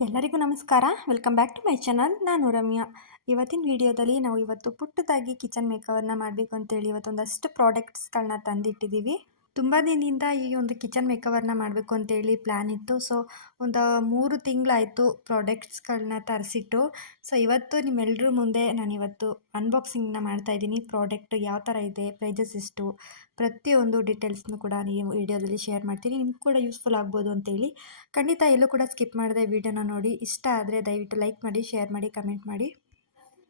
ಎಲ್ಲರಿಗೂ ನಮಸ್ಕಾರ. Welcome back to my channel. ನಾನು ರಮ್ಯಾ. ಇವತ್ತಿನ ವಿಡಿಯೋದಲ್ಲಿ ನಾವು ಇವತ್ತು ಪುಟ್ಟದಾಗಿ ಕಿಚನ್ ಮೇಕವರ್ನ ಮಾಡಬೇಕು ಅಂತೇಳಿ ಇವತ್ತೊಂದಷ್ಟು ಪ್ರಾಡಕ್ಟ್ಸ್ಗಳನ್ನ ತಂದಿಟ್ಟಿದ್ದೀವಿ. ತುಂಬ ದಿನದಿಂದ ಈ ಒಂದು ಕಿಚನ್ ಮೇಕವರ್ನ ಮಾಡಬೇಕು ಅಂತೇಳಿ ಪ್ಲ್ಯಾನ್ ಇತ್ತು. ಸೊ ಒಂದು 3 ತಿಂಗಳಾಯಿತು ಪ್ರಾಡಕ್ಟ್ಸ್ಗಳನ್ನ ತರಿಸಿಟ್ಟು. ಸೊ ಇವತ್ತು ನಿಮ್ಮೆಲ್ಲರ ಮುಂದೆ ನಾನಿವತ್ತು ಅನ್ಬಾಕ್ಸಿಂಗ್ನ ಮಾಡ್ತಾಯಿದ್ದೀನಿ. ಪ್ರಾಡಕ್ಟ್ ಯಾವ ಥರ ಇದೆ, ಪ್ರೈಸಸ್ ಎಷ್ಟು, ಪ್ರತಿಯೊಂದು ಡೀಟೇಲ್ಸ್ನು ಕೂಡ ನೀವು ವಿಡಿಯೋದಲ್ಲಿ ಶೇರ್ ಮಾಡ್ತೀನಿ. ನಿಮ್ಗೆ ಕೂಡ ಯೂಸ್ಫುಲ್ ಆಗ್ಬೋದು ಅಂತೇಳಿ ಖಂಡಿತ ಎಲ್ಲೂ ಕೂಡ ಸ್ಕಿಪ್ ಮಾಡದೆ ವಿಡಿಯೋನ ನೋಡಿ. ಇಷ್ಟ ಆದರೆ ದಯವಿಟ್ಟು ಲೈಕ್ ಮಾಡಿ, ಶೇರ್ ಮಾಡಿ, ಕಮೆಂಟ್ ಮಾಡಿ.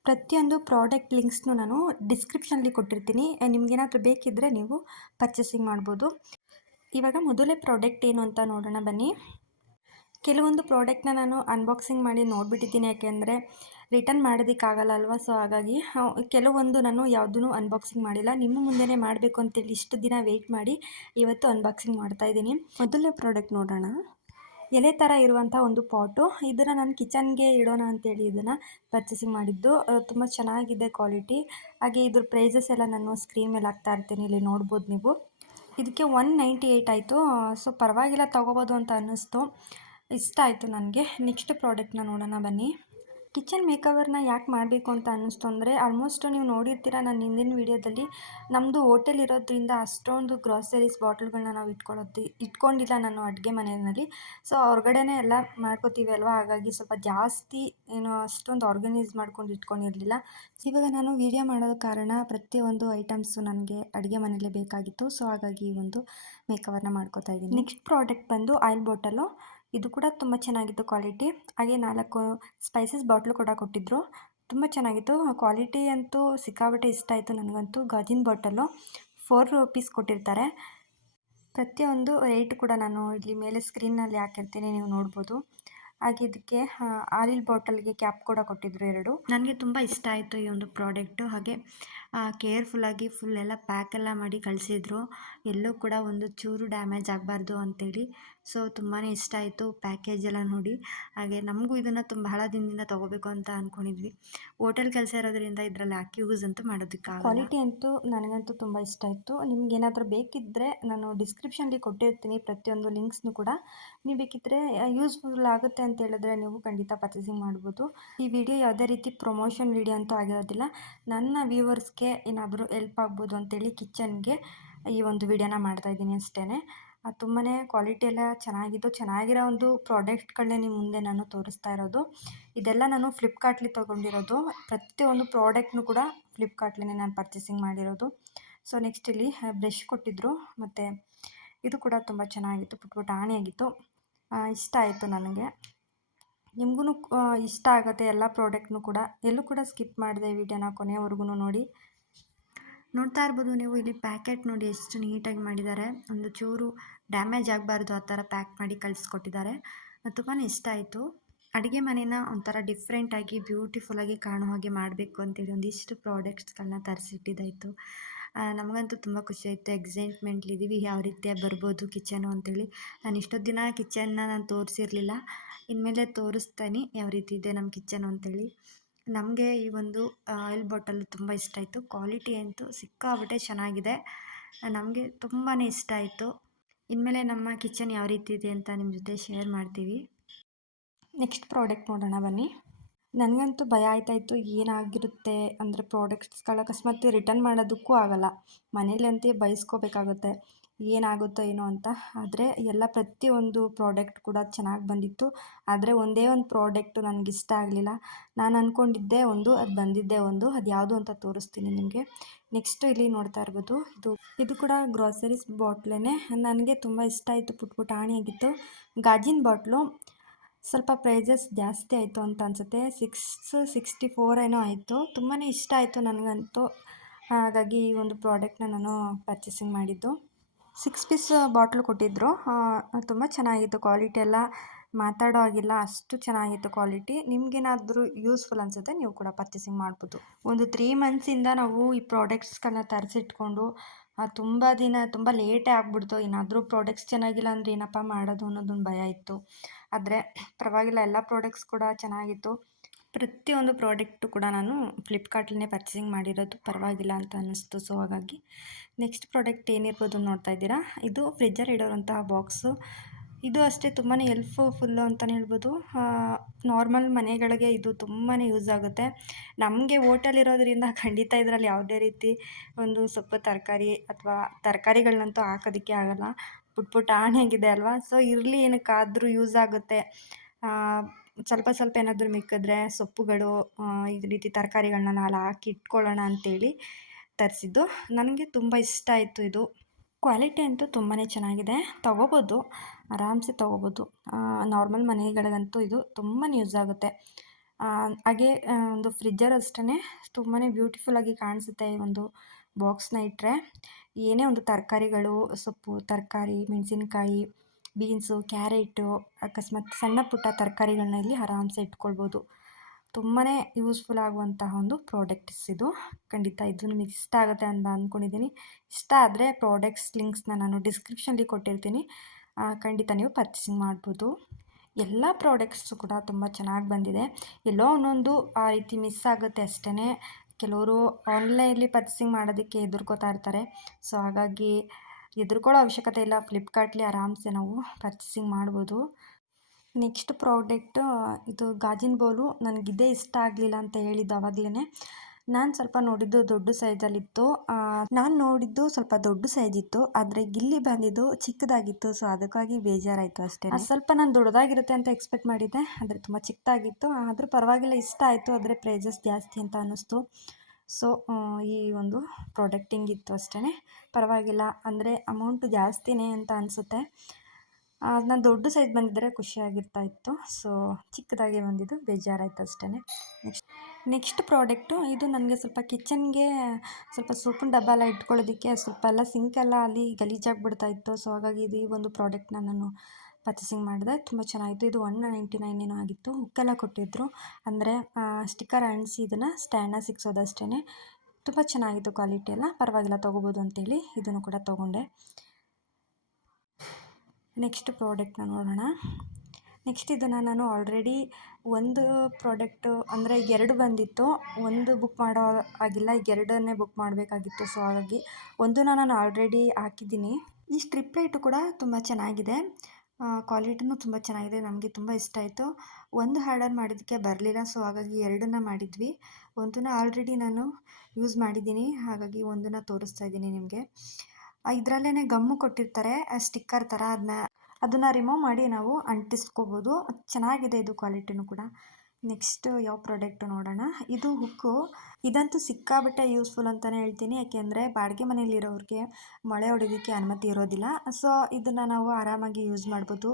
ಪ್ರತಿಯೊಂದು ಪ್ರಾಡಕ್ಟ್ ಲಿಂಕ್ಸ್ನು ನಾನು ಡಿಸ್ಕ್ರಿಪ್ಷನಲ್ಲಿ ಕೊಟ್ಟಿರ್ತೀನಿ. ನಿಮಗೇನಾದರೂ ಬೇಕಿದ್ದರೆ ನೀವು ಪರ್ಚೇಸಿಂಗ್ ಮಾಡ್ಬೋದು. ಇವಾಗ ಮೊದಲೇ ಪ್ರಾಡಕ್ಟ್ ಏನು ಅಂತ ನೋಡೋಣ ಬನ್ನಿ. ಕೆಲವೊಂದು ಪ್ರಾಡಕ್ಟ್ನ ನಾನು ಅನ್ಬಾಕ್ಸಿಂಗ್ ಮಾಡಿ ನೋಡಿಬಿಟ್ಟಿದ್ದೀನಿ, ಯಾಕೆಂದರೆ ರಿಟರ್ನ್ ಮಾಡೋದಕ್ಕಾಗಲ್ಲ ಅಲ್ವಾ. ಸೊ ಹಾಗಾಗಿ ಕೆಲವೊಂದು ನಾನು ಯಾವುದೂ ಅನ್ಬಾಕ್ಸಿಂಗ್ ಮಾಡಿಲ್ಲ. ನಿಮ್ಮ ಮುಂದೆನೇ ಮಾಡಬೇಕು ಅಂತೇಳಿ ಇಷ್ಟು ದಿನ ವೆಯ್ಟ್ ಮಾಡಿ ಇವತ್ತು ಅನ್ಬಾಕ್ಸಿಂಗ್ ಮಾಡ್ತಾಯಿದ್ದೀನಿ. ಮೊದಲನೇ ಪ್ರಾಡಕ್ಟ್ ನೋಡೋಣ. ಎಲೆ ಥರ ಇರುವಂಥ ಒಂದು ಪಾಟು. ಇದನ್ನು ನಾನು ಕಿಚನ್ಗೆ ಇಡೋಣ ಅಂತೇಳಿ ಇದನ್ನು ಪರ್ಚೇಸಿಂಗ್ ಮಾಡಿದ್ದು. ತುಂಬ ಚೆನ್ನಾಗಿದೆ ಕ್ವಾಲಿಟಿ. ಹಾಗೆ ಇದ್ರ ಪ್ರೈಸಸ್ ಎಲ್ಲ ನಾನು ಸ್ಕ್ರೀನ್ ಮೇಲೆ ಹಾಕ್ತಾ ಇರ್ತೀನಿ, ಇಲ್ಲಿ ನೋಡ್ಬೋದು ನೀವು. ಇದಕ್ಕೆ 198 ಆಯಿತು. ಸೊ ಪರವಾಗಿಲ್ಲ, ತೊಗೋಬೋದು ಅಂತ ಅನ್ನಿಸ್ತು. ಇಷ್ಟ ಆಯಿತು ನನಗೆ. ನೆಕ್ಸ್ಟ್ ಪ್ರಾಡಕ್ಟ್ನ ನೋಡೋಣ ಬನ್ನಿ. ಕಿಚನ್ ಮೇಕವರ್ನ ಯಾಕೆ ಮಾಡಬೇಕು ಅಂತ ಅನ್ನಿಸ್ತು ಅಂದರೆ, ಆಲ್ಮೋಸ್ಟ್ ನೀವು ನೋಡಿರ್ತೀರ ನನ್ನ ಹಿಂದಿನ ವೀಡಿಯೋದಲ್ಲಿ. ನಮ್ಮದು ಹೋಟೆಲ್ ಇರೋದ್ರಿಂದ ಅಷ್ಟೊಂದು ಗ್ರಾಸರೀಸ್ ಬಾಟ್ಲ್ಗಳನ್ನ ನಾವು ಇಟ್ಕೊಂಡಿಲ್ಲ ನಾನು ಅಡುಗೆ ಮನೆಯಲ್ಲಿ. ಸೊ ಹೊರಗಡೆನೇ ಎಲ್ಲ ಮಾಡ್ಕೋತೀವಿ ಅಲ್ವಾ, ಹಾಗಾಗಿ ಸ್ವಲ್ಪ ಜಾಸ್ತಿ ಏನು ಅಷ್ಟೊಂದು ಆರ್ಗನೈಸ್ ಮಾಡ್ಕೊಂಡು ಇಟ್ಕೊಂಡಿರಲಿಲ್ಲ. ಇವಾಗ ನಾನು ವೀಡಿಯೋ ಮಾಡೋ ಕಾರಣ ಪ್ರತಿಯೊಂದು ಐಟಮ್ಸು ನನಗೆ ಅಡುಗೆ ಮನೆಯಲ್ಲೇ ಬೇಕಾಗಿತ್ತು. ಸೊ ಹಾಗಾಗಿ ಈ ಒಂದು ಮೇಕವರ್ನ ಮಾಡ್ಕೋತಾ ಇದ್ದೀನಿ. ನೆಕ್ಸ್ಟ್ ಪ್ರಾಡಕ್ಟ್ ಬಂದು ಆಯಿಲ್ ಬಾಟಲು. ಇದು ಕೂಡ ತುಂಬ ಚೆನ್ನಾಗಿತ್ತು ಕ್ವಾಲಿಟಿ. ಹಾಗೆ 4 ಸ್ಪೈಸಸ್ ಬಾಟ್ಲು ಕೂಡ ಕೊಟ್ಟಿದ್ದರು. ತುಂಬ ಚೆನ್ನಾಗಿತ್ತು. ಕ್ವಾಲಿಟಿ ಅಂತೂ ಸಿಕ್ಕಾಪಟ್ಟೆ ಇಷ್ಟ ಆಯಿತು ನನಗಂತೂ. ಗಾಜಿನ ಬಾಟಲು 4 ರೂಪೀಸ್ ಕೊಟ್ಟಿರ್ತಾರೆ. ಪ್ರತಿಯೊಂದು ರೇಟ್ ಕೂಡ ನಾನು ಇಲ್ಲಿ ಮೇಲೆ ಸ್ಕ್ರೀನಲ್ಲಿ ಹಾಕಿರ್ತೀನಿ, ನೀವು ನೋಡ್ಬೋದು. ಹಾಗೆ ಇದಕ್ಕೆ ಆಯಿಲ್ ಬಾಟಲ್ಗೆ ಕ್ಯಾಪ್ ಕೂಡ ಕೊಟ್ಟಿದ್ದರು 2. ನನಗೆ ತುಂಬ ಇಷ್ಟ ಆಯಿತು ಈ ಒಂದು ಪ್ರಾಡಕ್ಟು. ಹಾಗೆ ಕೇರ್ಫುಲ್ಲಾಗಿ ಫುಲ್ ಎಲ್ಲ ಪ್ಯಾಕೆಲ್ಲ ಮಾಡಿ ಕಳಿಸಿದ್ರು. ಎಲ್ಲೂ ಕೂಡ ಒಂದು ಚೂರು ಡ್ಯಾಮೇಜ್ ಆಗಬಾರ್ದು ಅಂತೇಳಿ. ಸೊ ತುಂಬಾ ಇಷ್ಟ ಆಯಿತು ಪ್ಯಾಕೇಜ್ ಎಲ್ಲ ನೋಡಿ. ಹಾಗೆ ನಮಗೂ ಇದನ್ನು ಬಹಳ ದಿನದಿಂದ ತೊಗೋಬೇಕು ಅಂತ ಅಂದ್ಕೊಂಡಿದ್ವಿ. ಹೋಟೆಲ್ ಕೆಲಸ ಇರೋದ್ರಿಂದ ಇದರಲ್ಲಿ ಹಾಕಿ ಯೂಸ್ ಅಂತೂ ಮಾಡೋದಕ್ಕಾಗಲ್ಲ. ಕ್ವಾಲಿಟಿ ಅಂತೂ ನನಗಂತೂ ತುಂಬ ಇಷ್ಟ ಆಯಿತು. ನಿಮ್ಗೇನಾದರೂ ಬೇಕಿದ್ದರೆ ನಾನು ಡಿಸ್ಕ್ರಿಪ್ಷನ್ಲಿ ಕೊಟ್ಟಿರ್ತೀನಿ ಪ್ರತಿಯೊಂದು ಲಿಂಕ್ಸ್ನು ಕೂಡ. ನೀವು ಬೇಕಿದ್ದರೆ ಯೂಸ್ಫುಲ್ ಆಗುತ್ತೆ ಅಂತ ಹೇಳಿದ್ರೆ ನೀವು ಖಂಡಿತ ಪರ್ಚೇಸಿಂಗ್ ಮಾಡ್ಬೋದು. ಈ ವಿಡಿಯೋ ಯಾವುದೇ ರೀತಿ ಪ್ರಮೋಷನ್ ವಿಡಿಯೋ ಅಂತೂ ಆಗಿರೋದಿಲ್ಲ. ನನ್ನ ವ್ಯೂವರ್ಸ್ಗೆ ಏನಾದರೂ ಹೆಲ್ಪ್ ಆಗ್ಬೋದು ಅಂತೇಳಿ ಕಿಚನ್ಗೆ ಈ ಒಂದು ವಿಡಿಯೋನ ಮಾಡ್ತಾಯಿದ್ದೀನಿ ಅಷ್ಟೇ. ತುಂಬಾ ಕ್ವಾಲಿಟಿ ಎಲ್ಲ ಚೆನ್ನಾಗಿದ್ದು, ಚೆನ್ನಾಗಿರೋ ಒಂದು ಪ್ರಾಡಕ್ಟ್ಗಳನ್ನೇ ನಿಮ್ಮ ಮುಂದೆ ನಾನು ತೋರಿಸ್ತಾ ಇರೋದು. ಇದೆಲ್ಲ ನಾನು ಫ್ಲಿಪ್ಕಾರ್ಟ್ಲಿ ತೊಗೊಂಡಿರೋದು. ಪ್ರತಿಯೊಂದು ಪ್ರಾಡಕ್ಟ್ನು ಕೂಡ ಫ್ಲಿಪ್ಕಾರ್ಟ್ಲೇ ನಾನು ಪರ್ಚೇಸಿಂಗ್ ಮಾಡಿರೋದು. ಸೊ ನೆಕ್ಸ್ಟ್ ಇಲ್ಲಿ ಬ್ರಷ್ ಕೊಟ್ಟಿದ್ದರು. ಮತ್ತು ಇದು ಕೂಡ ತುಂಬ ಚೆನ್ನಾಗಿತ್ತು, ಪುಟಾಣಿಯಾಗಿತ್ತು. ಇಷ್ಟ ಆಯಿತು ನನಗೆ. ನಿಮಗೂ ಇಷ್ಟ ಆಗುತ್ತೆ ಎಲ್ಲ ಪ್ರಾಡಕ್ಟ್ನು ಕೂಡ. ಎಲ್ಲೂ ಕೂಡ ಸ್ಕಿಪ್ ಮಾಡಿದೆ ವಿಡಿಯೋನ ಕೊನೆಯವರೆಗೂ ನೋಡಿ. ನೋಡ್ತಾ ಇರ್ಬೋದು ನೀವು, ಇಲ್ಲಿ ಪ್ಯಾಕೆಟ್ ನೋಡಿ ಎಷ್ಟು ನೀಟಾಗಿ ಮಾಡಿದ್ದಾರೆ. ಒಂದು ಚೂರು ಡ್ಯಾಮೇಜ್ ಆಗಬಾರ್ದು ಆ ಥರ ಪ್ಯಾಕ್ ಮಾಡಿ ಕಳಿಸ್ಕೊಟ್ಟಿದ್ದಾರೆ. ತುಂಬಾ ಇಷ್ಟ ಆಯಿತು. ಅಡುಗೆ ಮನೇನ ಒಂಥರ ಡಿಫ್ರೆಂಟಾಗಿ ಬ್ಯೂಟಿಫುಲ್ಲಾಗಿ ಕಾಣೋ ಹಾಗೆ ಮಾಡಬೇಕು ಅಂತೇಳಿ ಒಂದಿಷ್ಟು ಪ್ರಾಡಕ್ಟ್ಸ್ಗಳನ್ನ ತರಿಸಿಟ್ಟಿದ್ದಾಯಿತು. ನಮಗಂತೂ ತುಂಬ ಖುಷಿಯಾಯಿತು. ಎಕ್ಸೈಟ್ಮೆಂಟ್ಲಿದ್ದೀವಿ ಯಾವ ರೀತಿಯಾಗಿ ಬರ್ಬೋದು ಕಿಚನು ಅಂತೇಳಿ. ನಾನು ಇಷ್ಟೊತ್ತು ದಿನ ಕಿಚನ್ನ ನಾನು ತೋರಿಸಿರಲಿಲ್ಲ. ಇನ್ಮೇಲೆ ತೋರಿಸ್ತೀನಿ ಯಾವ ರೀತಿ ಇದೆ ನಮ್ಮ ಕಿಚನು ಅಂತೇಳಿ. ನಮಗೆ ಈ ಒಂದು ಆಯಿಲ್ ಬಾಟಲ್ ತುಂಬ ಇಷ್ಟ ಆಯಿತು. ಕ್ವಾಲಿಟಿ ಅಂತೂ ಸಿಕ್ಕಾಪಟ್ಟೆ ಚೆನ್ನಾಗಿದೆ. ನಮಗೆ ತುಂಬಾ ಇಷ್ಟ ಆಯಿತು. ಇನ್ಮೇಲೆ ನಮ್ಮ ಕಿಚನ್ ಯಾವ ರೀತಿ ಇದೆ ಅಂತ ನಿಮ್ಮ ಜೊತೆ ಶೇರ್ ಮಾಡ್ತೀವಿ. ನೆಕ್ಸ್ಟ್ ಪ್ರಾಡಕ್ಟ್ ನೋಡೋಣ ಬನ್ನಿ. ನನಗಂತೂ ಭಯ ಆಯ್ತಾಯಿತ್ತು, ಏನಾಗಿರುತ್ತೆ ಅಂದರೆ ಪ್ರಾಡಕ್ಟ್ಸ್ಗಳು ಅಕಸ್ಮಾತ್ ರಿಟರ್ನ್ ಮಾಡೋದಕ್ಕೂ ಆಗಲ್ಲ. ಮನೇಲಂತೂ ಬೈಸ್ಕೋಬೇಕಾಗುತ್ತೆ, ಏನಾಗುತ್ತೋ ಏನೋ ಅಂತ. ಆದರೆ ಎಲ್ಲ ಪ್ರತಿಯೊಂದು ಪ್ರಾಡಕ್ಟ್ ಕೂಡ ಚೆನ್ನಾಗಿ ಬಂದಿತ್ತು. ಆದರೆ ಒಂದೇ ಒಂದು ಪ್ರಾಡಕ್ಟು ನನಗಿಷ್ಟ ಆಗಲಿಲ್ಲ. ನಾನು ಅಂದ್ಕೊಂಡಿದ್ದೆ ಒಂದು, ಅದು ಬಂದಿದ್ದೇ ಒಂದು. ಅದು ಯಾವುದು ಅಂತ ತೋರಿಸ್ತೀನಿ ನಿಮಗೆ. ನೆಕ್ಸ್ಟು ಇಲ್ಲಿ ನೋಡ್ತಾ ಇರ್ಬೋದು, ಇದು ಕೂಡ ಗ್ರಾಸರೀಸ್ ಬಾಟ್ಲೇ. ನನಗೆ ತುಂಬ ಇಷ್ಟ ಆಯಿತು, ಪುಟಾಣಿಯಾಗಿತ್ತು. ಗಾಜಿನ ಬಾಟ್ಲು. ಸ್ವಲ್ಪ ಪ್ರೈಸಸ್ ಜಾಸ್ತಿ ಆಯಿತು ಅಂತ ಅನಿಸುತ್ತೆ. 664 ಏನೋ ಆಯಿತು. ತುಂಬಾ ಇಷ್ಟ ಆಯಿತು ನನಗಂತೂ. ಹಾಗಾಗಿ ಈ ಒಂದು ಪ್ರಾಡಕ್ಟ್ನ ನಾನು ಪರ್ಚೇಸಿಂಗ್ ಮಾಡಿದ್ದು. 6 ಪೀಸ್ ಬಾಟ್ಲು ಕೊಟ್ಟಿದ್ದರು. ತುಂಬ ಚೆನ್ನಾಗಿತ್ತು ಕ್ವಾಲಿಟಿ ಎಲ್ಲ, ಮಾತಾಡೋ ಹಾಗಿಲ್ಲ, ಅಷ್ಟು ಚೆನ್ನಾಗಿತ್ತು ಕ್ವಾಲಿಟಿ. ನಿಮಗೇನಾದರೂ ಯೂಸ್ಫುಲ್ ಅನಿಸುತ್ತೆ ನೀವು ಕೂಡ ಪರ್ಚೇಸಿಂಗ್ ಮಾಡ್ಬೋದು. ಒಂದು 3 ಮಂತ್ಸಿಂದ ನಾವು ಈ ಪ್ರಾಡಕ್ಟ್ಸ್ಗಳನ್ನ ತರಿಸಿಟ್ಕೊಂಡು ತುಂಬ ಲೇಟೇ ಆಗಿಬಿಡ್ತು. ಏನಾದರೂ ಪ್ರಾಡಕ್ಟ್ಸ್ ಚೆನ್ನಾಗಿಲ್ಲ ಅಂದರೆ ಏನಪ್ಪ ಮಾಡೋದು ಅನ್ನೋದೊಂದು ಭಯ ಇತ್ತು. ಆದರೆ ಪರವಾಗಿಲ್ಲ, ಎಲ್ಲ ಪ್ರಾಡಕ್ಟ್ಸ್ ಕೂಡ ಚೆನ್ನಾಗಿತ್ತು. ಪ್ರತಿಯೊಂದು ಪ್ರಾಡಕ್ಟು ಕೂಡ ನಾನು ಫ್ಲಿಪ್ಕಾರ್ಟ್ಲೇ ಪರ್ಚೇಸಿಂಗ್ ಮಾಡಿರೋದು. ಪರವಾಗಿಲ್ಲ ಅಂತ ಅನ್ನಿಸ್ತು. ಸೊ ಹಾಗಾಗಿ ನೆಕ್ಸ್ಟ್ ಪ್ರಾಡಕ್ಟ್ ಏನಿರ್ಬೋದು ನೋಡ್ತಾ ಇದ್ದೀರಾ. ಇದು ಫ್ರಿಜ್ಜಲ್ಲಿ ಇಡೋವಂತಹ ಬಾಕ್ಸು. ಇದು ಅಷ್ಟೇ ತುಂಬಾ ಹೆಲ್ಪ್‌ಫುಲ್ಲು ಅಂತಲೇ ಹೇಳ್ಬೋದು. ನಾರ್ಮಲ್ ಮನೆಗಳಿಗೆ ಇದು ತುಂಬಾ ಯೂಸ್ ಆಗುತ್ತೆ. ನಮಗೆ ಹೋಟೆಲ್ ಇರೋದ್ರಿಂದ ಖಂಡಿತ ಇದರಲ್ಲಿ ಯಾವುದೇ ರೀತಿ ಒಂದು ಸೊಪ್ಪು ತರಕಾರಿ ಅಥವಾ ತರಕಾರಿಗಳನ್ನಂತೂ ಹಾಕೋದಕ್ಕೆ ಆಗಲ್ಲ. ಪುಟ್ ಪುಟ್ ಆಣೆಯಾಗಿದೆ ಅಲ್ವಾ? ಸೊ ಇರಲಿ ಏನಕ್ಕಾದರೂ ಯೂಸ್ ಆಗುತ್ತೆ. ಸ್ವಲ್ಪ ಸ್ವಲ್ಪ ಏನಾದರೂ ಮಿಕ್ಕಿದ್ರೆ ಸೊಪ್ಪುಗಳು ಈ ರೀತಿ ತರಕಾರಿಗಳನ್ನ ನಾಳೆ ಹಾಕಿ ಇಟ್ಕೊಳ್ಳೋಣ ಅಂತೇಳಿ ತರಿಸಿದ್ದು. ನನಗೆ ತುಂಬ ಇಷ್ಟ ಆಯಿತು ಇದು. ಕ್ವಾಲಿಟಿ ಅಂತೂ ತುಂಬಾ ಚೆನ್ನಾಗಿದೆ. ತೊಗೋಬೋದು, ಆರಾಮ್ಸೆ ತೊಗೋಬೋದು. ನಾರ್ಮಲ್ ಮನೆಗಳಿಗಂತೂ ಇದು ತುಂಬಾ ಯೂಸ್ ಆಗುತ್ತೆ. ಹಾಗೆ ಒಂದು ಫ್ರಿಜ್ಜಲ್ಲಿ ಅಷ್ಟೇ ತುಂಬಾ ಬ್ಯೂಟಿಫುಲ್ಲಾಗಿ ಕಾಣಿಸುತ್ತೆ. ಈ ಒಂದು ಬಾಕ್ಸ್ನ ಇಟ್ಟರೆ ಏನೇ ಒಂದು ತರಕಾರಿಗಳು, ಸೊಪ್ಪು, ತರಕಾರಿ, ಮೆಣಸಿನ್ಕಾಯಿ, ಬೀನ್ಸು, ಕ್ಯಾರೆಟು, ಅಕಸ್ಮಾತ್ ಸಣ್ಣ ಪುಟ್ಟ ತರಕಾರಿಗಳನ್ನ ಇಲ್ಲಿ ಆರಾಮ್ಸೆ ಇಟ್ಕೊಳ್ಬೋದು. ತುಂಬಾ ಯೂಸ್ಫುಲ್ ಆಗುವಂತಹ ಒಂದು ಪ್ರಾಡಕ್ಟ್ಸ್ ಇದು. ಖಂಡಿತ ಇದು ನಿಮಗೆ ಇಷ್ಟ ಆಗುತ್ತೆ ಅಂತ ಅಂದ್ಕೊಂಡಿದ್ದೀನಿ. ಇಷ್ಟ ಆದರೆ ಪ್ರಾಡಕ್ಟ್ಸ್ ಲಿಂಕ್ಸ್ನ ನಾನು ಡಿಸ್ಕ್ರಿಪ್ಷನ್ಲಿ ಕೊಟ್ಟಿರ್ತೀನಿ. ಖಂಡಿತ ನೀವು ಪರ್ಚೇಸಿಂಗ್ ಮಾಡ್ಬೋದು. ಎಲ್ಲ ಪ್ರಾಡಕ್ಟ್ಸು ಕೂಡ ತುಂಬ ಚೆನ್ನಾಗಿ ಬಂದಿದೆ. ಎಲ್ಲೋ ಒಂದೊಂದು ಆ ರೀತಿ ಮಿಸ್ ಆಗುತ್ತೆ ಅಷ್ಟೇ. ಕೆಲವರು ಆನ್ಲೈನಲ್ಲಿ ಪರ್ಚೇಸಿಂಗ್ ಮಾಡೋದಕ್ಕೆ ಹೆದರ್ಕೋತಾ ಇರ್ತಾರೆ. ಸೊ ಹಾಗಾಗಿ ಹೆದರ್ಕೊಳ್ಳೋ ಅವಶ್ಯಕತೆ ಇಲ್ಲ. ಫ್ಲಿಪ್ಕಾರ್ಟ್ಲಿ ಆರಾಮ್ಸೆ ನಾವು ಪರ್ಚೇಸಿಂಗ್ ಮಾಡ್ಬೋದು. ನೆಕ್ಸ್ಟ್ ಪ್ರಾಡಕ್ಟು ಇದು ಗಾಜಿನ ಬೌಲು. ನನಗಿದೇ ಇಷ್ಟ ಆಗಲಿಲ್ಲ ಅಂತ ಹೇಳಿದ್ದು ಆವಾಗಲೇ. ನಾನು ಸ್ವಲ್ಪ ನೋಡಿದ್ದು ದೊಡ್ಡ ಸೈಜಲ್ಲಿತ್ತು. ಸ್ವಲ್ಪ ದೊಡ್ಡ ಸೈಜ್ ಇತ್ತು, ಆದರೆ ಗಿಲ್ಲಿ ಬಂದಿದ್ದು ಚಿಕ್ಕದಾಗಿತ್ತು. ಸೊ ಅದಕ್ಕಾಗಿ ಬೇಜಾರಾಯಿತು ಅಷ್ಟೇ. ಸ್ವಲ್ಪ ನಾನು ದೊಡ್ಡದಾಗಿರುತ್ತೆ ಅಂತ ಎಕ್ಸ್ಪೆಕ್ಟ್ ಮಾಡಿದ್ದೆ, ಆದರೆ ತುಂಬ ಚಿಕ್ಕದಾಗಿತ್ತು. ಆದರೂ ಪರವಾಗಿಲ್ಲ, ಇಷ್ಟ ಆಯಿತು. ಆದರೆ ಪ್ರೈಸಸ್ ಜಾಸ್ತಿ ಅಂತ ಅನ್ನಿಸ್ತು. ಸೊ ಈ ಒಂದು ಪ್ರಾಡಕ್ಟ್ ಹಿಂಗಿತ್ತು ಅಷ್ಟೇ. ಪರವಾಗಿಲ್ಲ, ಅಂದರೆ ಅಮೌಂಟ್ ಜಾಸ್ತಿನೇ ಅಂತ ಅನಿಸುತ್ತೆ. ನಾನು ದೊಡ್ಡ ಸೈಜ್ ಬಂದಿದ್ದರೆ ಖುಷಿಯಾಗಿರ್ತಾ ಇತ್ತು. ಸೊ ಚಿಕ್ಕದಾಗಿ ಬಂದಿದ್ದು ಬೇಜಾರಾಯಿತು ಅಷ್ಟೇ. ನೆಕ್ಸ್ಟ್ ಪ್ರಾಡಕ್ಟು ಇದು ನನಗೆ ಸ್ವಲ್ಪ ಕಿಚನ್ಗೆ ಸ್ವಲ್ಪ ಸೋಪಿನ ಡಬ್ಬ ಎಲ್ಲ ಇಟ್ಕೊಳ್ಳೋದಕ್ಕೆ ಸ್ವಲ್ಪ ಎಲ್ಲ ಸಿಂಕೆಲ್ಲ ಅಲ್ಲಿ ಗಲೀಜಾಗಿಬಿಡ್ತಾ ಇತ್ತು. ಸೊ ಹಾಗಾಗಿ ಈ ಒಂದು ಪ್ರಾಡಕ್ಟ್ನ ನಾನು ಪರ್ಚೇಸಿಂಗ್ ಮಾಡಿದೆ. ತುಂಬ ಚೆನ್ನಾಗಿತ್ತು. ಇದು 199 ಏನೋ ಆಗಿತ್ತು. ಹುಕ್ಕೆಲ್ಲ ಕೊಟ್ಟಿದ್ದರು, ಅಂದರೆ ಸ್ಟಿಕ್ಕರ್ ಅಂಟಿಸಿ ಇದನ್ನು ಸ್ಟ್ಯಾಂಡನ್ನ ಸಿಕ್ಸೋದಷ್ಟೇ. ತುಂಬ ಚೆನ್ನಾಗಿತ್ತು ಕ್ವಾಲಿಟಿ ಎಲ್ಲ. ಪರವಾಗಿಲ್ಲ, ತೊಗೋಬೋದು ಅಂತೇಳಿ ಇದನ್ನು ಕೂಡ ತೊಗೊಂಡೆ. ನೆಕ್ಸ್ಟ್ ಪ್ರಾಡಕ್ಟ್ನ ನೋಡೋಣ. ನೆಕ್ಸ್ಟ್ ಇದನ್ನು ನಾನು ಆಲ್ರೆಡಿ ಒಂದು ಪ್ರಾಡಕ್ಟು, ಅಂದರೆ 2 ಬಂದಿತ್ತು. ಒಂದು ಬುಕ್ ಮಾಡೋ ಆಗಿಲ್ಲ, 2 ಬುಕ್ ಮಾಡಬೇಕಾಗಿತ್ತು. ಸೊ ಹಾಗಾಗಿ ಒಂದನ್ನು ನಾನು ಆಲ್ರೆಡಿ ಹಾಕಿದ್ದೀನಿ. ಈ ಸ್ಟ್ರಿಪ್ ಲೈಟು ಕೂಡ ತುಂಬ ಚೆನ್ನಾಗಿದೆ. ಕ್ವಾಲಿಟಿನೂ ತುಂಬ ಚೆನ್ನಾಗಿದೆ. ನಮಗೆ ತುಂಬ ಇಷ್ಟ ಆಯಿತು. ಒಂದು ಆರ್ಡರ್ ಮಾಡಿದ್ದಕ್ಕೆ ಬರಲಿಲ್ಲ. ಸೊ ಹಾಗಾಗಿ 2 ಮಾಡಿದ್ವಿ. ಒಂದನ್ನು ಆಲ್ರೆಡಿ ನಾನು ಯೂಸ್ ಮಾಡಿದ್ದೀನಿ, ಹಾಗಾಗಿ ಒಂದನ್ನು ತೋರಿಸ್ತಾ ಇದ್ದೀನಿ ನಿಮಗೆ. ಇದರಲ್ಲೇ ಗಮ್ಮು ಕೊಟ್ಟಿರ್ತಾರೆ, ಸ್ಟಿಕ್ಕರ್ ಥರ. ಅದನ್ನು ರಿಮೂವ್ ಮಾಡಿ ನಾವು ಅಂಟಿಸ್ಕೋಬೋದು. ಚೆನ್ನಾಗಿದೆ ಇದು ಕ್ವಾಲಿಟಿನೂ ಕೂಡ. ನೆಕ್ಸ್ಟು ಯಾವ ಪ್ರಾಡಕ್ಟು ನೋಡೋಣ. ಇದು ಹುಕ್ಕು. ಇದಂತೂ ಸಿಕ್ಕಾಬಿಟ್ಟೆ ಯೂಸ್ಫುಲ್ ಅಂತಲೇ ಹೇಳ್ತೀನಿ. ಯಾಕೆಂದರೆ ಬಾಡಿಗೆ ಮನೆಯಲ್ಲಿರೋರಿಗೆ ಮೊಳೆ ಹೊಡೆಯೋದಕ್ಕೆ ಅನುಮತಿ ಇರೋದಿಲ್ಲ. ಸೊ ಇದನ್ನು ನಾವು ಆರಾಮಾಗಿ ಯೂಸ್ ಮಾಡ್ಬೋದು.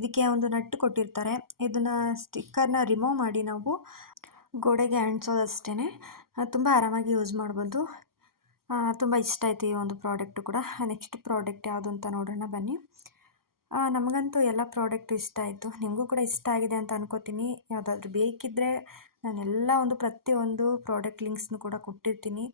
ಇದಕ್ಕೆ ಒಂದು ನಟ್ಟು ಕೊಟ್ಟಿರ್ತಾರೆ. ಇದನ್ನು ಸ್ಟಿಕ್ಕರ್ನ ರಿಮೂವ್ ಮಾಡಿ ನಾವು ಗೋಡೆಗೆ ಅಂಟಿಸೋದಷ್ಟೇ. ತುಂಬ ಆರಾಮಾಗಿ ಯೂಸ್ ಮಾಡ್ಬೋದು. ತುಂಬ ಇಷ್ಟ ಆಯಿತು ಈ ಒಂದು ಪ್ರಾಡಕ್ಟು ಕೂಡ. ನೆಕ್ಸ್ಟ್ ಪ್ರಾಡಕ್ಟ್ ಯಾವುದು ಅಂತ ನೋಡೋಣ ಬನ್ನಿ. ನಮಗಂತೂ ಎಲ್ಲ ಪ್ರಾಡಕ್ಟು ಇಷ್ಟ ಆಯಿತು. ನಿಮಗೂ ಕೂಡ ಇಷ್ಟ ಆಗಿದೆ ಅಂತ ಅನ್ಕೋತೀನಿ. ಯಾವುದಾದ್ರೂ ಬೇಕಿದ್ದರೆ ನಾನೆಲ್ಲ ಪ್ರತಿಯೊಂದು ಪ್ರಾಡಕ್ಟ್ ಲಿಂಕ್ಸ್ನು ಕೂಡ ಕೊಟ್ಟಿರ್ತೀನಿ.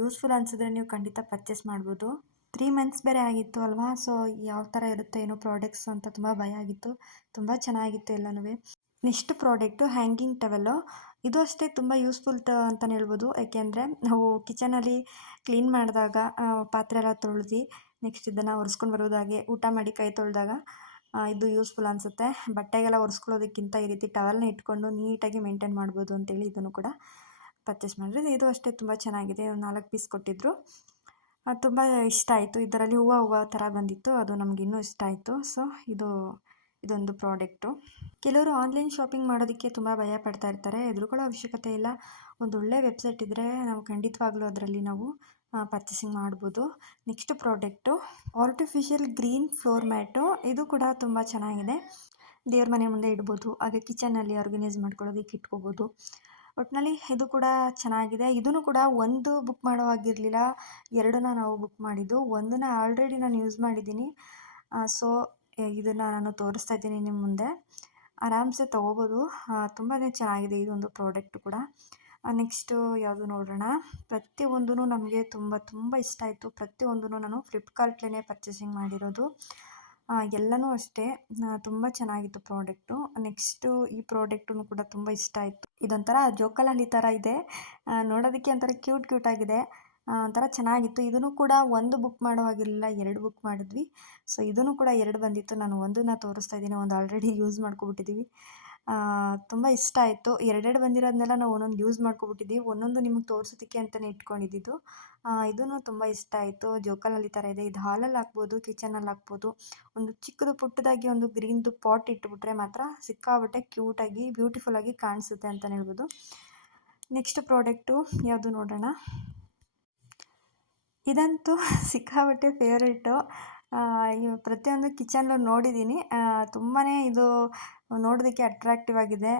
ಯೂಸ್ಫುಲ್ ಅನಿಸಿದ್ರೆ ನೀವು ಖಂಡಿತ ಪರ್ಚೇಸ್ ಮಾಡ್ಬೋದು. 3 ಮಂತ್ಸ್ ಬೇರೆ ಆಗಿತ್ತು ಅಲ್ವಾ? ಸೊ ಯಾವ ಥರ ಇರುತ್ತೆ ಏನೋ ಪ್ರಾಡಕ್ಟ್ಸ್ ಅಂತ ತುಂಬ ಭಯ ಆಗಿತ್ತು. ತುಂಬ ಚೆನ್ನಾಗಿತ್ತು ಎಲ್ಲನೂ. Next product hanging towel. ಇದು ಅಷ್ಟೇ ತುಂಬ ಯೂಸ್ಫುಲ್ ಅಂತಲೇ ಹೇಳ್ಬೋದು. ಯಾಕೆಂದರೆ ನಾವು ಕಿಚನಲ್ಲಿ ಕ್ಲೀನ್ ಮಾಡಿದಾಗ ಪಾತ್ರೆ ಎಲ್ಲ ತೊಳೆದು ನೆಕ್ಸ್ಟ್ ಇದನ್ನು ಒರೆಸ್ಕೊಂಡು ಬರೋದಾಗೆ, ಊಟ ಮಾಡಿ ಕೈ ತೊಳೆದಾಗ ಇದು ಯೂಸ್ಫುಲ್ ಅನಿಸುತ್ತೆ. ಬಟ್ಟೆಗೆಲ್ಲ ಒರೆಸ್ಕೊಳ್ಳೋದಕ್ಕಿಂತ ಈ ರೀತಿ ಟವೆಲ್ನ ಇಟ್ಕೊಂಡು ನೀಟಾಗಿ ಮೇಂಟೈನ್ ಮಾಡ್ಬೋದು ಅಂತೇಳಿ ಇದನ್ನು ಕೂಡ ಪರ್ಚೇಸ್ ಮಾಡಿದ್ರೆ. ಇದು ಅಷ್ಟೇ ತುಂಬ ಚೆನ್ನಾಗಿದೆ. 4 ಪೀಸ್ ಕೊಟ್ಟಿದ್ದರು. ತುಂಬ ಇಷ್ಟ ಆಯಿತು. ಇದರಲ್ಲಿ ಹೂವು ಥರ ಬಂದಿತ್ತು, ಅದು ನಮ್ಗೆ ಇನ್ನೂ ಇಷ್ಟ ಆಯಿತು. ಸೊ ಇದೊಂದು ಪ್ರಾಡಕ್ಟು. ಕೆಲವರು ಆನ್ಲೈನ್ ಶಾಪಿಂಗ್ ಮಾಡೋದಕ್ಕೆ ತುಂಬ ಭಯ ಪಡ್ತಾ ಇರ್ತಾರೆ. ಹೆದರ್ಕೊಳ್ಳೋ ಅವಶ್ಯಕತೆ ಇಲ್ಲ. ಒಂದು ಒಳ್ಳೆ ವೆಬ್ಸೈಟ್ ಇದ್ದರೆ ನಾವು ಖಂಡಿತವಾಗ್ಲೂ ಅದರಲ್ಲಿ ನಾವು ಪರ್ಚೇಸಿಂಗ್ ಮಾಡ್ಬೋದು. Next product artificial green floor mat. ಇದು ಕೂಡ ತುಂಬ ಚೆನ್ನಾಗಿದೆ. ದೇವ್ರ ಮನೆ ಮುಂದೆ ಇಡ್ಬೋದು, ಹಾಗೆ ಕಿಚನಲ್ಲಿ ಆರ್ಗನೈಸ್ ಮಾಡ್ಕೊಳ್ಳೋದಕ್ಕೆ ಇಟ್ಕೋಬೋದು. ಒಟ್ಟಿನಲ್ಲಿ ಇದು ಕೂಡ ಚೆನ್ನಾಗಿದೆ. ಇದನ್ನು ಕೂಡ ಒಂದು ಬುಕ್ ಮಾಡೋ ಆಗಿರಲಿಲ್ಲ, 2 ನಾವು ಬುಕ್ ಮಾಡಿದ್ದು. ಒಂದನ್ನು ಆಲ್ರೆಡಿ ನಾನು ಯೂಸ್ ಮಾಡಿದ್ದೀನಿ. ಸೊ ಇದನ್ನು ನಾನು ತೋರಿಸ್ತಾ ಇದ್ದೀನಿ ನಿಮ್ಮ ಮುಂದೆ. ಆರಾಮ್ಸೆ ತೊಗೋಬೋದು. ತುಂಬಾ ಚೆನ್ನಾಗಿದೆ ಇದೊಂದು ಪ್ರಾಡಕ್ಟು ಕೂಡ. ನೆಕ್ಸ್ಟು ಯಾವುದು ನೋಡೋಣ. ಪ್ರತಿಯೊಂದೂ ನಮಗೆ ತುಂಬ ತುಂಬ ಇಷ್ಟ ಆಯಿತು. ಪ್ರತಿಯೊಂದೂ ನಾನು ಫ್ಲಿಪ್ಕಾರ್ಟ್ಲೇ ಪರ್ಚೇಸಿಂಗ್ ಮಾಡಿರೋದು. ಎಲ್ಲನೂ ಅಷ್ಟೇ ತುಂಬ ಚೆನ್ನಾಗಿತ್ತು ಪ್ರಾಡಕ್ಟು. ನೆಕ್ಸ್ಟು ಈ ಪ್ರಾಡಕ್ಟು ಕೂಡ ತುಂಬ ಇಷ್ಟ ಆಯಿತು. ಇದೊಂಥರ ಜೋಕಾಲಿ ಥರ ಇದೆ. ನೋಡೋದಕ್ಕೆ ಒಂಥರ ಕ್ಯೂಟ್ ಆಗಿದೆ. ಒಂಥರ ಚೆನ್ನಾಗಿತ್ತು. ಇದನ್ನು ಕೂಡ ಒಂದು ಬುಕ್ ಮಾಡೋ ಹಾಗಿರಲಿಲ್ಲ, 2 ಬುಕ್ ಮಾಡಿದ್ವಿ. ಸೊ ಇದನ್ನು ಕೂಡ 2 ಬಂದಿತ್ತು. ನಾನು ಒಂದನ್ನ ತೋರಿಸ್ತಾ ಇದ್ದೀನಿ, ಒಂದು ಆಲ್ರೆಡಿ ಯೂಸ್ ಮಾಡ್ಕೊಬಿಟ್ಟಿದ್ದೀವಿ. ತುಂಬ ಇಷ್ಟ ಆಯಿತು. ಎರಡೆರಡು ಬಂದಿರೋದನ್ನೆಲ್ಲ ನಾವು ಒಂದೊಂದು ಯೂಸ್ ಮಾಡ್ಕೊಬಿಟ್ಟಿದ್ದೀವಿ. ಒಂದೊಂದು ನಿಮಗೆ ತೋರಿಸೋದಕ್ಕೆ ಅಂತಲೇ ಇಟ್ಕೊಂಡಿದ್ದಿದ್ದು. ಇದೂ ತುಂಬ ಇಷ್ಟ ಆಯಿತು. ಜೋಕಾಲಿ ಥರ ಇದೆ. ಇದು ಹಾಲಲ್ಲಿ ಹಾಕ್ಬೋದು, ಕಿಚನಲ್ಲಿ ಹಾಕ್ಬೋದು. ಒಂದು ಚಿಕ್ಕದು ಪುಟ್ಟದಾಗಿ ಒಂದು ಗ್ರೀನ್ದು ಪಾಟ್ ಇಟ್ಬಿಟ್ರೆ ಮಾತ್ರ ಸಿಕ್ಕಾಪಟ್ಟೆ ಕ್ಯೂಟಾಗಿ ಬ್ಯೂಟಿಫುಲ್ಲಾಗಿ ಕಾಣಿಸುತ್ತೆ ಅಂತಲೇ ಹೇಳ್ಬೋದು. ನೆಕ್ಸ್ಟ್ ಪ್ರಾಡಕ್ಟು ಯಾವುದು ನೋಡೋಣ. ಇದಂತೂ ಸಿಕ್ಕಾಪಟ್ಟೆ ಫೇವ್ರೇಟು. ಪ್ರತಿಯೊಂದು ಕಿಚನ್ಲು ನೋಡಿದ್ದೀನಿ. ತುಂಬಾ ಇದು ನೋಡೋದಕ್ಕೆ ಅಟ್ರಾಕ್ಟಿವ್ ಆಗಿದೆ.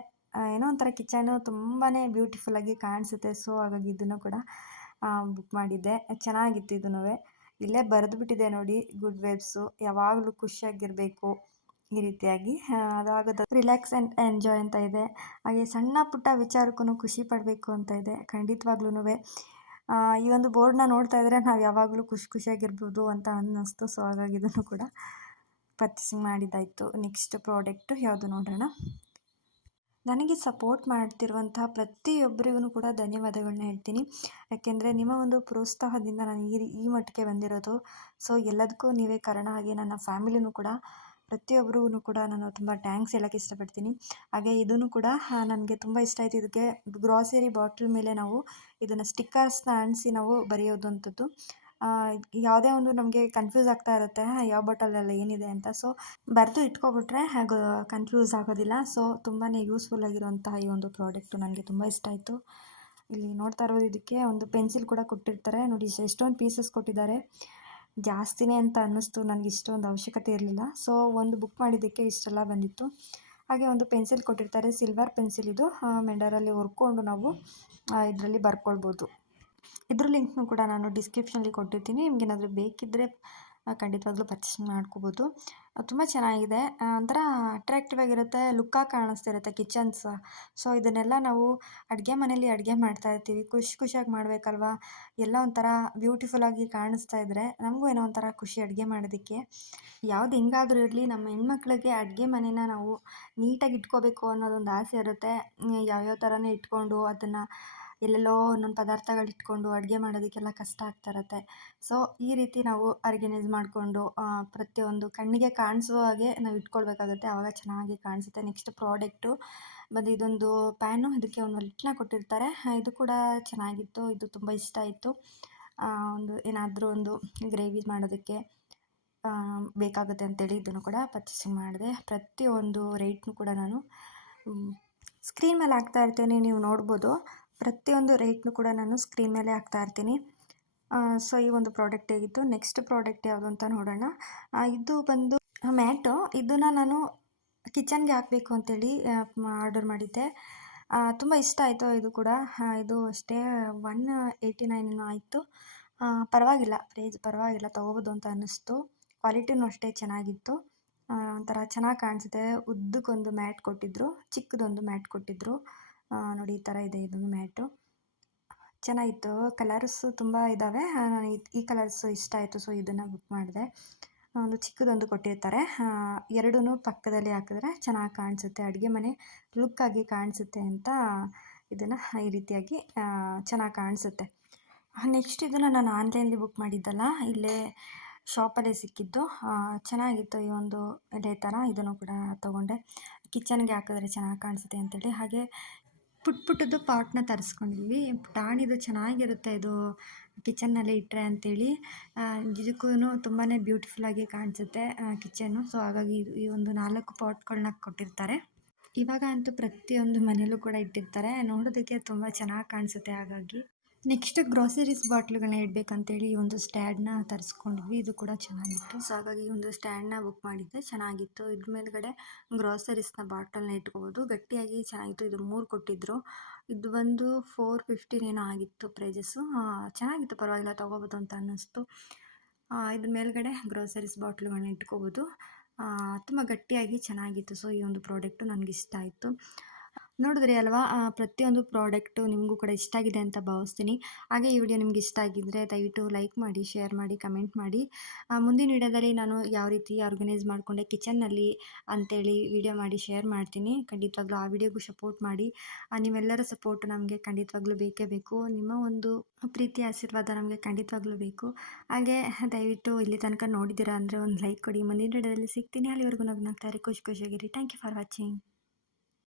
ಏನೋ ಒಂಥರ ಕಿಚನು ತುಂಬಾ ಬ್ಯೂಟಿಫುಲ್ಲಾಗಿ ಕಾಣಿಸುತ್ತೆ. ಸೊ ಹಾಗಾಗಿ ಇದನ್ನು ಕೂಡ ಬುಕ್ ಮಾಡಿದ್ದೆ. ಚೆನ್ನಾಗಿತ್ತು ಇದೂ. ಇಲ್ಲೇ ಬರೆದುಬಿಟ್ಟಿದೆ ನೋಡಿ, ಗುಡ್ ವೈಬ್ಸು, ಯಾವಾಗಲೂ ಖುಷಿಯಾಗಿರಬೇಕು ಈ ರೀತಿಯಾಗಿ. ಅದಾಗದ ರಿಲ್ಯಾಕ್ಸ್ ಆ್ಯಂಡ್ ಎಂಜಾಯ್ ಅಂತ ಇದೆ. ಹಾಗೆ ಸಣ್ಣ ಪುಟ್ಟ ವಿಚಾರಕ್ಕೂ ಖುಷಿ ಪಡಬೇಕು ಅಂತ ಇದೆ. ಖಂಡಿತವಾಗ್ಲೂ ಈ ಒಂದು ಬೋರ್ಡ್ನ ನೋಡ್ತಾ ಇದ್ದರೆ ನಾವು ಯಾವಾಗಲೂ ಖುಷಿಯಾಗಿರ್ಬೋದು ಅಂತ ಅನ್ನಿಸ್ತು. ಸೊ ಹಾಗಾಗಿ ಇದನ್ನು ಕೂಡ ಪರ್ಚೇಸಿಂಗ್ ಮಾಡಿದ್ದಾಯಿತು. ನೆಕ್ಸ್ಟ್ ಪ್ರಾಡಕ್ಟು ಯಾವುದು ನೋಡೋಣ. ನನಗೆ ಸಪೋರ್ಟ್ ಮಾಡ್ತಿರುವಂತಹ ಪ್ರತಿಯೊಬ್ಬರಿಗೂ ಕೂಡ ಧನ್ಯವಾದಗಳನ್ನ ಹೇಳ್ತೀನಿ. ಯಾಕೆಂದರೆ ನಿಮ್ಮ ಒಂದು ಪ್ರೋತ್ಸಾಹದಿಂದ ನಾನು ಈ ಮಟ್ಟಕ್ಕೆ ಬಂದಿರೋದು. ಸೊ ಎಲ್ಲದಕ್ಕೂ ನೀವೇ ಕಾರಣ. ಹಾಗೆ ನನ್ನ ಫ್ಯಾಮಿಲಿನೂ ಕೂಡ ಪ್ರತಿಯೊಬ್ಬರಿಗೂ ಕೂಡ ನಾನು ತುಂಬ ಥ್ಯಾಂಕ್ಸ್ ಹೇಳೋಕ್ಕೆ ಇಷ್ಟಪಡ್ತೀನಿ. ಹಾಗೆ ಇದೂ ಕೂಡ ನನಗೆ ತುಂಬ ಇಷ್ಟ ಆಯಿತು. ಇದಕ್ಕೆ ಗ್ರಾಸರಿ ಬಾಟ್ಲ್ ಮೇಲೆ ನಾವು ಇದನ್ನು ಸ್ಟಿಕ್ಕರ್ಸ್ನ ಅಂಟಿಸಿ ನಾವು ಬರೆಯೋದಂಥದ್ದು. ಯಾವುದೇ ಒಂದು ನಮಗೆ ಕನ್ಫ್ಯೂಸ್ ಆಗ್ತಾ ಇರುತ್ತೆ, ಯಾವ ಬಾಟಲಲ್ಲಿ ಏನಿದೆ ಅಂತ. ಸೊ ಬರೆದು ಇಟ್ಕೊಬಿಟ್ರೆ ಹಾಗೂ ಕನ್ಫ್ಯೂಸ್ ಆಗೋದಿಲ್ಲ. ಸೊ ತುಂಬಾ ಯೂಸ್ಫುಲ್ ಆಗಿರುವಂತಹ ಈ ಒಂದು ಪ್ರಾಡಕ್ಟು ನನಗೆ ತುಂಬ ಇಷ್ಟ ಆಯಿತು. ಇಲ್ಲಿ ನೋಡ್ತಾ ಇರೋದು, ಇದಕ್ಕೆ ಒಂದು ಪೆನ್ಸಿಲ್ ಕೂಡ ಕೊಟ್ಟಿರ್ತಾರೆ ನೋಡಿ. ಎಷ್ಟೊಂದು ಪೀಸಸ್ ಕೊಟ್ಟಿದ್ದಾರೆ. ಜಾಸ್ತಿನೇ ಅಂತ ಅನ್ನಿಸ್ತು, ನನಗೆ ಇಷ್ಟೊಂದು ಅವಶ್ಯಕತೆ ಇರಲಿಲ್ಲ. ಸೊ ಒಂದು ಬುಕ್ ಮಾಡಿದ್ದಕ್ಕೆ ಇಷ್ಟೆಲ್ಲ ಬಂದಿತ್ತು. ಹಾಗೆ ಒಂದು ಪೆನ್ಸಿಲ್ ಕೊಟ್ಟಿರ್ತಾರೆ, ಸಿಲ್ವರ್ ಪೆನ್ಸಿಲ್ ಇದು. ಮೆಂಡರಲ್ಲಿ ಹೊರ್ಕೊಂಡು ನಾವು ಇದರಲ್ಲಿ ಬರ್ಕೊಳ್ಬೋದು. ಇದ್ರ ಲಿಂಕ್ನು ಕೂಡ ನಾನು ಡಿಸ್ಕ್ರಿಪ್ಷನಲ್ಲಿ ಕೊಟ್ಟಿರ್ತೀನಿ. ನಿಮಗೇನಾದರೂ ಬೇಕಿದ್ದರೆ ಖಂಡಿತವಾಗ್ಲೂ ಪರ್ಚೇಸ್ ಮಾಡ್ಕೋಬೋದು. ತುಂಬ ಚೆನ್ನಾಗಿದೆ. ಒಂಥರ ಅಟ್ರಾಕ್ಟಿವ್ ಆಗಿರುತ್ತೆ, ಲುಕ್ಕಾಗಿ ಕಾಣಿಸ್ತಿರುತ್ತೆ ಕಿಚನ್ಸ್. ಸೊ ಇದನ್ನೆಲ್ಲ ನಾವು ಅಡುಗೆ ಮನೇಲಿ ಅಡುಗೆ ಮಾಡ್ತಾಯಿರ್ತೀವಿ, ಖುಷಿಯಾಗಿ ಮಾಡಬೇಕಲ್ವಾ. ಎಲ್ಲ ಒಂಥರ ಬ್ಯೂಟಿಫುಲ್ಲಾಗಿ ಕಾಣಿಸ್ತಾ ಇದ್ದರೆ ನಮಗೂ ಏನೋ ಒಂಥರ ಖುಷಿ ಅಡುಗೆ ಮಾಡೋದಕ್ಕೆ. ಯಾವ್ದು ಹೆಂಗಾದರೂ ಇರಲಿ, ನಮ್ಮ ಹೆಣ್ಮಕ್ಳಿಗೆ ಅಡುಗೆ ಮನೇನ ನಾವು ನೀಟಾಗಿ ಇಟ್ಕೋಬೇಕು ಅನ್ನೋದೊಂದು ಆಸೆ ಇರುತ್ತೆ. ಯಾವ್ಯಾವ ಥರನೇ ಇಟ್ಕೊಂಡು ಅದನ್ನು ಎಲ್ಲೆಲ್ಲೋ ಒಂದೊಂದು ಪದಾರ್ಥಗಳು ಇಟ್ಕೊಂಡು ಅಡುಗೆ ಮಾಡೋದಕ್ಕೆಲ್ಲ ಕಷ್ಟ ಆಗ್ತಾ ಇರುತ್ತೆ. ಸೊ ಈ ರೀತಿ ನಾವು ಆರ್ಗನೈಸ್ ಮಾಡಿಕೊಂಡು ಪ್ರತಿಯೊಂದು ಕಣ್ಣಿಗೆ ಕಾಣಿಸೋ ಹಾಗೆ ನಾವು ಇಟ್ಕೊಳ್ಬೇಕಾಗುತ್ತೆ. ಆವಾಗ ಚೆನ್ನಾಗಿ ಕಾಣಿಸುತ್ತೆ. ನೆಕ್ಸ್ಟ್ ಪ್ರಾಡಕ್ಟು ಬಂದು ಇದೊಂದು ಪ್ಯಾನು. ಇದಕ್ಕೆ ಒಂದು ಲಿಡ್ನ ಕೊಟ್ಟಿರ್ತಾರೆ. ಇದು ಕೂಡ ಚೆನ್ನಾಗಿತ್ತು. ಇದು ತುಂಬ ಇಷ್ಟ ಆಯಿತು. ಒಂದು ಏನಾದರೂ ಒಂದು ಗ್ರೇವಿ ಮಾಡೋದಕ್ಕೆ ಬೇಕಾಗುತ್ತೆ ಅಂತೇಳಿ ಇದನ್ನು ಕೂಡ ಪರ್ಚೇಸಿಂಗ್ ಮಾಡಿದೆ. ಪ್ರತಿಯೊಂದು ರೇಟ್ನು ಕೂಡ ನಾನು ಸ್ಕ್ರೀನ್ ಮೇಲೆ ಹಾಕ್ತಾ ಇರ್ತೇನೆ, ನೀವು ನೋಡ್ಬೋದು. ಪ್ರತಿಯೊಂದು ರೇಟ್ನು ಕೂಡ ನಾನು ಸ್ಕ್ರೀನ್ ಮೇಲೆ ಹಾಕ್ತಾ ಇರ್ತೀನಿ. ಸೊ ಈ ಒಂದು ಪ್ರಾಡಕ್ಟ್ ಹೇಗಿತ್ತು. ನೆಕ್ಸ್ಟ್ ಪ್ರಾಡಕ್ಟ್ ಯಾವುದು ಅಂತ ನೋಡೋಣ. ಇದು ಬಂದು ಮ್ಯಾಟು. ಇದನ್ನು ನಾನು ಕಿಚನ್ಗೆ ಹಾಕಬೇಕು ಅಂತೇಳಿ ಆರ್ಡರ್ ಮಾಡಿದ್ದೆ. ತುಂಬ ಇಷ್ಟ ಆಯಿತು ಇದು ಕೂಡ. ಇದು ಅಷ್ಟೇ 189 ಆಯಿತು. ಪರವಾಗಿಲ್ಲ, ಪ್ರೈಸ್ ಪರವಾಗಿಲ್ಲ, ತೊಗೋಬೋದು ಅಂತ ಅನ್ನಿಸ್ತು. ಕ್ವಾಲಿಟಿನೂ ಅಷ್ಟೇ ಚೆನ್ನಾಗಿತ್ತು. ಒಂಥರ ಚೆನ್ನಾಗಿ ಕಾಣಿಸುತ್ತೆ. ಉದ್ದಕ್ಕೊಂದು ಮ್ಯಾಟ್ ಕೊಟ್ಟಿದ್ದರು, ಚಿಕ್ಕದೊಂದು ಮ್ಯಾಟ್ ಕೊಟ್ಟಿದ್ದರು ನೋಡಿ. ಈ ಥರ ಇದೆ ಇದೊಂದು ಮ್ಯಾಟು. ಚೆನ್ನಾಗಿತ್ತು. ಕಲರ್ಸು ತುಂಬ ಇದ್ದಾವೆ. ನನಗೆ ಈ ಕಲರ್ಸು ಇಷ್ಟ ಆಯಿತು. ಸೊ ಇದನ್ನು ಬುಕ್ ಮಾಡಿದೆ. ಒಂದು ಚಿಕ್ಕದೊಂದು ಕೊಟ್ಟಿರ್ತಾರೆ. ಎರಡೂ ಪಕ್ಕದಲ್ಲಿ ಹಾಕಿದ್ರೆ ಚೆನ್ನಾಗಿ ಕಾಣಿಸುತ್ತೆ, ಅಡುಗೆ ಮನೆ ಲುಕ್ಕಾಗಿ ಕಾಣಿಸುತ್ತೆ ಅಂತ ಇದನ್ನು ಈ ರೀತಿಯಾಗಿ ಚೆನ್ನಾಗಿ ಕಾಣಿಸುತ್ತೆ. ನೆಕ್ಸ್ಟ್ ಇದನ್ನು ನಾನು ಆನ್ಲೈನಲ್ಲಿ ಬುಕ್ ಮಾಡಿದ್ದಲ್ಲ, ಇಲ್ಲೇ ಶಾಪಲ್ಲೇ ಸಿಕ್ಕಿದ್ದು. ಚೆನ್ನಾಗಿತ್ತು ಈ ಒಂದು ಎಲೆ ಥರ. ಇದನ್ನು ಕೂಡ ತೊಗೊಂಡೆ. ಕಿಚನ್ಗೆ ಹಾಕಿದ್ರೆ ಚೆನ್ನಾಗಿ ಕಾಣಿಸುತ್ತೆ ಅಂತೇಳಿ. ಹಾಗೆ ಪುಟ್ಟದ್ದು ಪಾಟ್ನ ತರಿಸ್ಕೊಂಡಿದ್ವಿ. ಪುಟಾಣಿದು ಚೆನ್ನಾಗಿರುತ್ತೆ ಇದು ಕಿಚನ್ನಲ್ಲಿ ಇಟ್ಟರೆ ಅಂತೇಳಿ. ಇದಕ್ಕೂ ತುಂಬಾ ಬ್ಯೂಟಿಫುಲ್ಲಾಗಿ ಕಾಣಿಸುತ್ತೆ ಕಿಚನ್ನು. ಸೊ ಹಾಗಾಗಿ ಈ ಒಂದು 4 ಪಾಟ್ಗಳನ್ನ ಕೊಟ್ಟಿರ್ತಾರೆ. ಇವಾಗ ಅಂತೂ ಪ್ರತಿಯೊಂದು ಮನೇಲೂ ಕೂಡ ಇಟ್ಟಿರ್ತಾರೆ. ನೋಡೋದಕ್ಕೆ ತುಂಬ ಚೆನ್ನಾಗಿ ಕಾಣಿಸುತ್ತೆ. ಹಾಗಾಗಿ ನೆಕ್ಸ್ಟ್ ಗ್ರೋಸರೀಸ್ ಬಾಟ್ಲುಗಳನ್ನ ಇಡಬೇಕಂತೇಳಿ ಈ ಒಂದು ಸ್ಟ್ಯಾಂಡ್ನ ತರಿಸ್ಕೊಂಡಿದ್ವಿ. ಇದು ಕೂಡ ಚೆನ್ನಾಗಿತ್ತು. ಸೊ ಹಾಗಾಗಿ ಈ ಒಂದು ಸ್ಟ್ಯಾಂಡ್ನ ಬುಕ್ ಮಾಡಿದ್ದೆ. ಚೆನ್ನಾಗಿತ್ತು. ಇದ್ರ ಮೇಲ್ಗಡೆ ಗ್ರೋಸರೀಸ್ನ ಬಾಟಲ್ನ ಇಟ್ಕೋಬೋದು. ಗಟ್ಟಿಯಾಗಿ ಚೆನ್ನಾಗಿತ್ತು. ಇದು 3 ಕೊಟ್ಟಿದ್ದರು. ಇದು ಬಂದು 415 ಏನೋ ಆಗಿತ್ತು ಪ್ರೈಸಸ್ಸು. ಚೆನ್ನಾಗಿತ್ತು, ಪರವಾಗಿಲ್ಲ, ತೊಗೋಬೋದು ಅಂತ ಅನ್ನಿಸ್ತು. ಇದ್ರ ಮೇಲ್ಗಡೆ ಗ್ರೋಸರೀಸ್ ಬಾಟ್ಲುಗಳನ್ನ ಇಟ್ಕೋಬೋದು. ತುಂಬ ಗಟ್ಟಿಯಾಗಿ ಚೆನ್ನಾಗಿತ್ತು. ಸೊ ಈ ಒಂದು ಪ್ರಾಡಕ್ಟು ನನಗಿಷ್ಟ ಆಯಿತು. ನೋಡಿದ್ರಿ ಅಲ್ವಾ? ಪ್ರತಿಯೊಂದು ಪ್ರಾಡಕ್ಟು ನಿಮಗೂ ಕೂಡ ಇಷ್ಟ ಆಗಿದೆ ಅಂತ ಭಾವಿಸ್ತೀನಿ. ಹಾಗೆ ಈ ವಿಡಿಯೋ ನಿಮ್ಗೆ ಇಷ್ಟ ಆಗಿದ್ದರೆ ದಯವಿಟ್ಟು ಲೈಕ್ ಮಾಡಿ, ಶೇರ್ ಮಾಡಿ, ಕಮೆಂಟ್ ಮಾಡಿ. ಮುಂದಿನ ವಿಡಿಯೋದಲ್ಲಿ ನಾನು ಯಾವ ರೀತಿ ಆರ್ಗನೈಸ್ ಮಾಡಿಕೊಂಡೆ ಕಿಚನ್ನಲ್ಲಿ ಅಂತೇಳಿ ವಿಡಿಯೋ ಮಾಡಿ ಶೇರ್ ಮಾಡ್ತೀನಿ. ಖಂಡಿತವಾಗ್ಲೂ ಆ ವಿಡಿಯೋಗೂ ಸಪೋರ್ಟ್ ಮಾಡಿ. ನೀವೆಲ್ಲರ ಸಪೋರ್ಟ್ ನಮಗೆ ಖಂಡಿತವಾಗ್ಲೂ ಬೇಕೇ ಬೇಕು. ನಿಮ್ಮ ಒಂದು ಪ್ರೀತಿ ಆಶೀರ್ವಾದ ನಮಗೆ ಖಂಡಿತವಾಗ್ಲೂ ಬೇಕು. ಹಾಗೆ ದಯವಿಟ್ಟು ಇಲ್ಲಿ ತನಕ ನೋಡಿದ್ದೀರಾ ಅಂದರೆ ಒಂದು ಲೈಕ್ ಕೊಡಿ. ಮುಂದಿನ ವಿಡಿಯೋದಲ್ಲಿ ಸಿಗ್ತೀನಿ. ಅಲ್ಲಿವರೆಗೂ ನಗ್ನಗ್ತಾ ಇರಿ, ಖುಷಿಯಾಗಿರಿ. Thank you for watching.